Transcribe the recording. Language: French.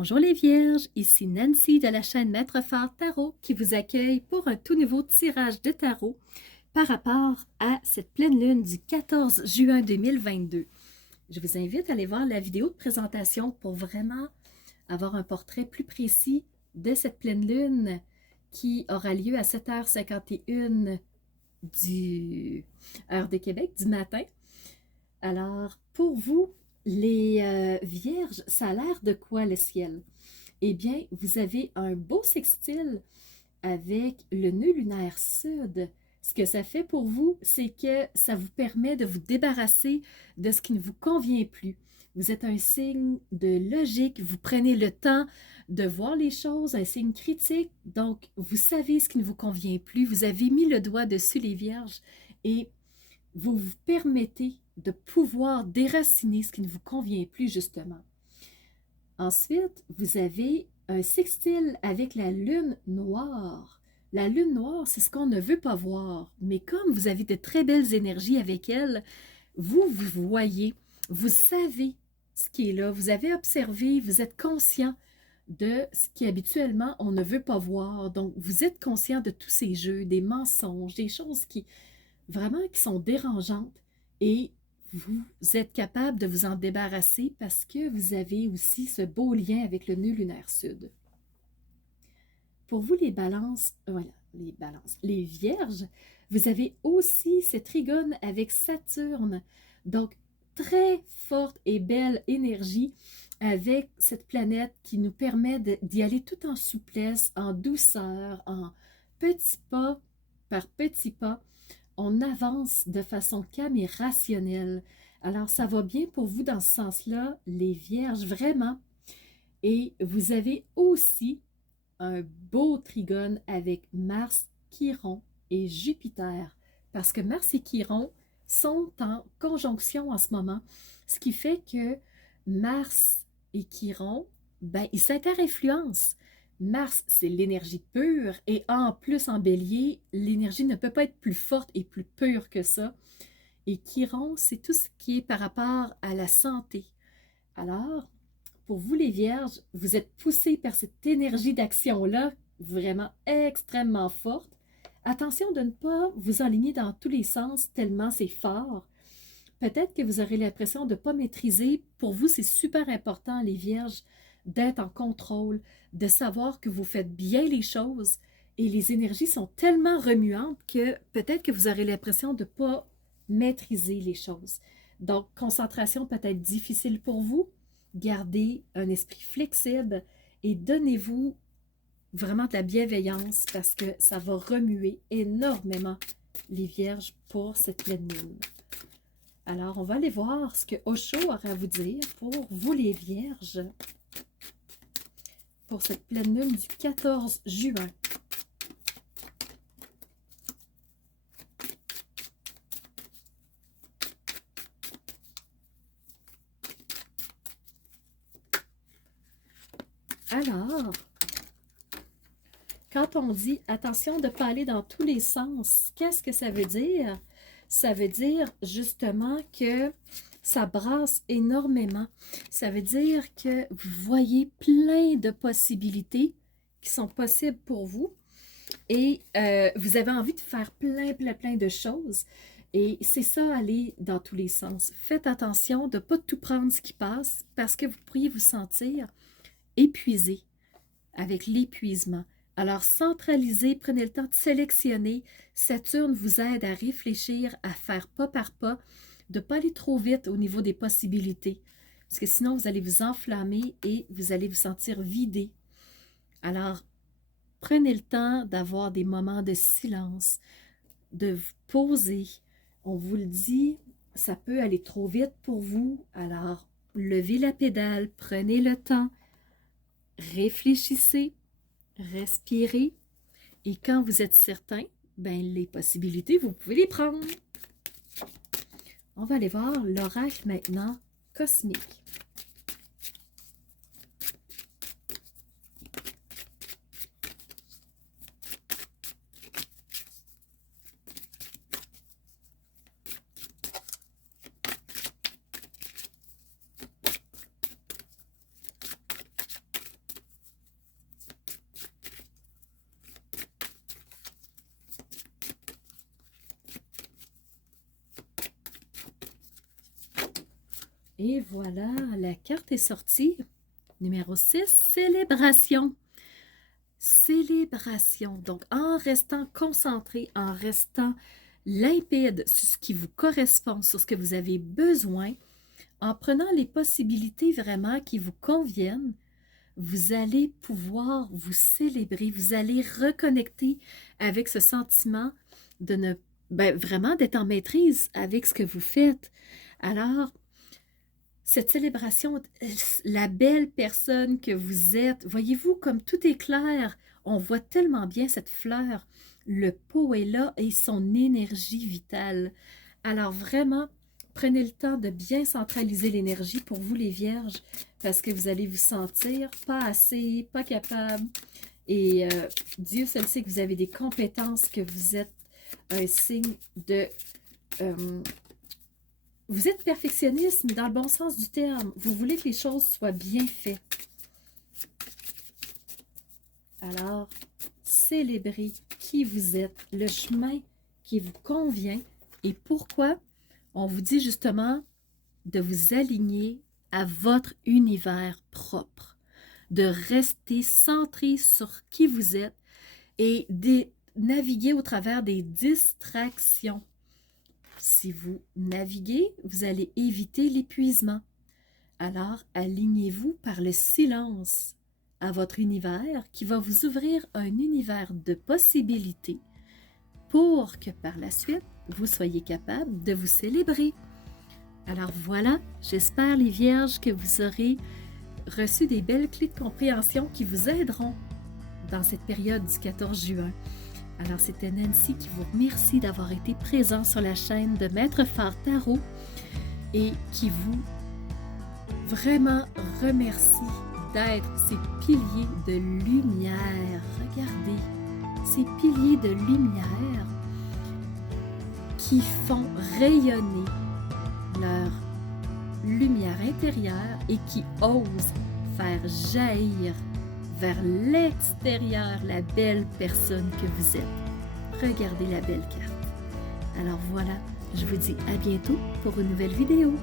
Bonjour les Vierges, ici Nancy de la chaîne Maître Phare Tarot qui vous accueille pour un tout nouveau tirage de tarot par rapport à cette pleine lune du 14 juin 2022. Je vous invite à aller voir la vidéo de présentation pour vraiment avoir un portrait plus précis de cette pleine lune qui aura lieu à 7h51 du heure de Québec du matin. Alors, pour vous, les Vierges, ça a l'air de quoi le ciel? Eh bien, vous avez un beau sextile avec le nœud lunaire sud. Ce que ça fait pour vous, c'est que ça vous permet de vous débarrasser de ce qui ne vous convient plus. Vous êtes un signe de logique, vous prenez le temps de voir les choses, un signe critique, donc vous savez ce qui ne vous convient plus. Vous avez mis le doigt dessus les Vierges et vous vous permettez de pouvoir déraciner ce qui ne vous convient plus, justement. Ensuite, vous avez un sextile avec la lune noire. La lune noire, c'est ce qu'on ne veut pas voir, mais comme vous avez de très belles énergies avec elle, vous voyez, vous savez ce qui est là, vous avez observé, vous êtes conscient de ce qui habituellement on ne veut pas voir. Donc, vous êtes conscient de tous ces jeux, des mensonges, des choses qui sont dérangeantes et vous êtes capable de vous en débarrasser parce que vous avez aussi ce beau lien avec le nœud lunaire sud. Pour vous, les balances, voilà, les vierges, vous avez aussi ce trigone avec Saturne. Donc, très forte et belle énergie avec cette planète qui nous permet d'y aller tout en souplesse, en douceur, en petits pas par petits pas. On avance de façon calme et rationnelle. Alors, ça va bien pour vous dans ce sens-là, les vierges, vraiment. Et vous avez aussi un beau trigone avec Mars, Chiron et Jupiter. Parce que Mars et Chiron sont en conjonction en ce moment. Ce qui fait que Mars et Chiron, ils s'inter-influencent. Mars, c'est l'énergie pure et en plus en bélier, l'énergie ne peut pas être plus forte et plus pure que ça. Et Chiron, c'est tout ce qui est par rapport à la santé. Alors, pour vous les vierges, vous êtes poussés par cette énergie d'action-là, vraiment extrêmement forte. Attention de ne pas vous enligner dans tous les sens tellement c'est fort. Peut-être que vous aurez l'impression de ne pas maîtriser. Pour vous, c'est super important, les vierges, d'être en contrôle, de savoir que vous faites bien les choses. Et les énergies sont tellement remuantes que peut-être que vous aurez l'impression de ne pas maîtriser les choses. Donc, concentration peut être difficile pour vous. Gardez un esprit flexible et donnez-vous vraiment de la bienveillance parce que ça va remuer énormément les vierges pour cette pleine lune. Alors, on va aller voir ce que Osho aura à vous dire pour vous les vierges pour cette pleine lune du 14 juin. Alors, quand on dit attention de ne pas aller dans tous les sens, qu'est-ce que ça veut dire? Ça veut dire justement que ça brasse énormément. Ça veut dire que vous voyez plein de possibilités qui sont possibles pour vous et vous avez envie de faire plein de choses. Et c'est ça, aller dans tous les sens. Faites attention de ne pas tout prendre ce qui passe parce que vous pourriez vous sentir épuisé avec l'épuisement. Alors, centralisez, prenez le temps de sélectionner. Saturne vous aide à réfléchir, à faire pas par pas, de ne pas aller trop vite au niveau des possibilités. Parce que sinon, vous allez vous enflammer et vous allez vous sentir vidé. Alors, prenez le temps d'avoir des moments de silence, de vous poser. On vous le dit, ça peut aller trop vite pour vous. Alors, levez la pédale, prenez le temps, réfléchissez, respirez. Et quand vous êtes certain, les possibilités, vous pouvez les prendre. On va aller voir l'oracle maintenant cosmique. Et voilà, la carte est sortie. Numéro 6, célébration. Célébration. Donc, en restant concentré, en restant limpide sur ce qui vous correspond, sur ce que vous avez besoin, en prenant les possibilités vraiment qui vous conviennent, vous allez pouvoir vous célébrer, vous allez reconnecter avec ce sentiment de ne vraiment d'être en maîtrise avec ce que vous faites. Alors, cette célébration, la belle personne que vous êtes, voyez-vous comme tout est clair, on voit tellement bien cette fleur, le pot est là et son énergie vitale. Alors vraiment, prenez le temps de bien centraliser l'énergie pour vous les vierges, parce que vous allez vous sentir pas assez, pas capable. Et Dieu seul sait que vous avez des compétences, que vous êtes un signe de... vous êtes perfectionniste, mais dans le bon sens du terme. Vous voulez que les choses soient bien faites. Alors, célébrez qui vous êtes, le chemin qui vous convient et pourquoi on vous dit justement de vous aligner à votre univers propre, de rester centré sur qui vous êtes et de naviguer au travers des distractions. Si vous naviguez, vous allez éviter l'épuisement. Alors, alignez-vous par le silence à votre univers qui va vous ouvrir un univers de possibilités pour que par la suite, vous soyez capable de vous célébrer. Alors voilà, j'espère les vierges que vous aurez reçu des belles clés de compréhension qui vous aideront dans cette période du 14 juin. Alors c'était Nancy qui vous remercie d'avoir été présent sur la chaîne de Maître Phare Tarot et qui vous vraiment remercie d'être ces piliers de lumière. Regardez, ces piliers de lumière qui font rayonner leur lumière intérieure et qui osent faire jaillir vers l'extérieur la belle personne que vous êtes. Regardez la belle carte. Alors voilà, je vous dis à bientôt pour une nouvelle vidéo.